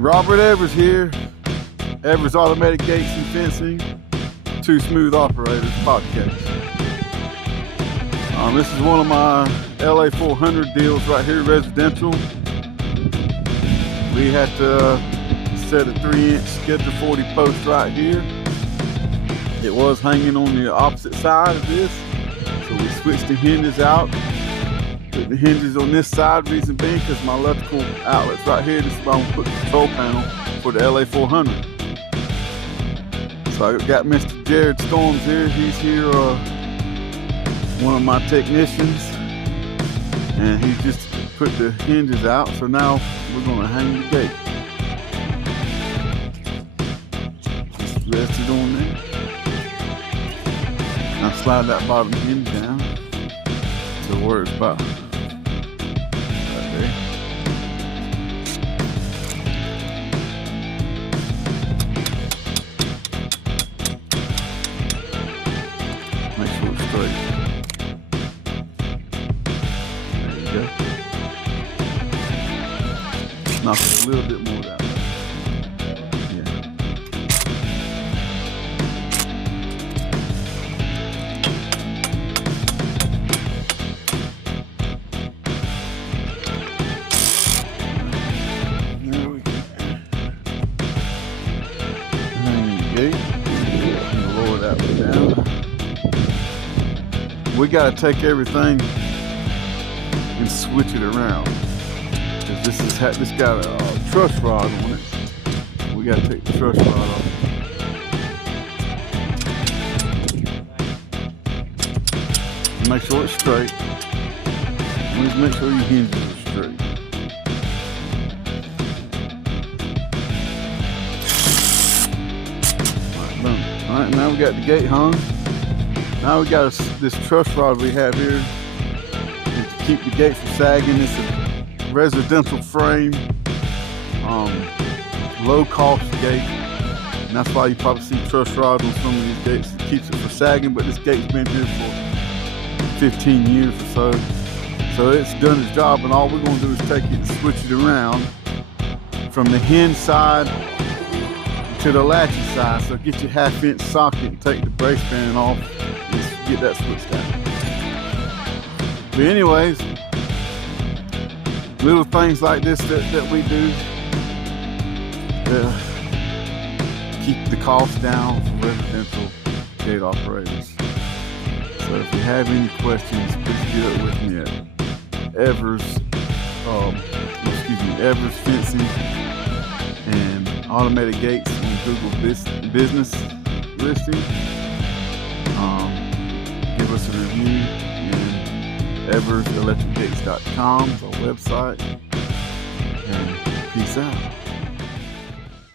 Robert Evers here, Evers Automatic Gates and Fencing, Two Smooth Operators podcast. This is one of my LA 400 deals right here, residential. We had to set a 3-inch schedule 40 post right here. It was hanging on the opposite side of this, so we switched the hinges out. Put the hinges on this side, reason being because my electrical outlet's right here. This is where I'm gonna put the control panel for the LA 400. So I got Mr. Jared Storms here. He's here, one of my technicians, and he just put the hinges out. So now we're gonna hang the gate. Just rest it on there. Now slide that bottom hinge down to where it's about. Make sure it's straight. There you go. Knock it a little bit more down. Yeah. There we go. Hang the gate. Lower that one down. We gotta take everything and switch it around, because this got a truss rod on it. We gotta take the truss rod off. Make sure it's straight. Please make sure your hinges are straight. Alright, boom. Alright, now we got the gate hung. Now we got this truss rod we have here to keep the gate from sagging. It's a residential frame, low cost gate, and that's why you probably see truss rods on some of these gates. It keeps it from sagging, but this gate's been here for 15 years or so. So it's done its job, and all we're gonna do is take it and switch it around from the hinge side to the latchet side. So get your 1/2-inch socket and take the brace band off and get that switched out. But anyways, little things like this that we do to keep the cost down for residential gate operators. So if you have any questions, please get up with me at Evers Fencing and Automatic Gates on Google Business listing. Give us a review, and everselectricgates.com is our website. And peace out.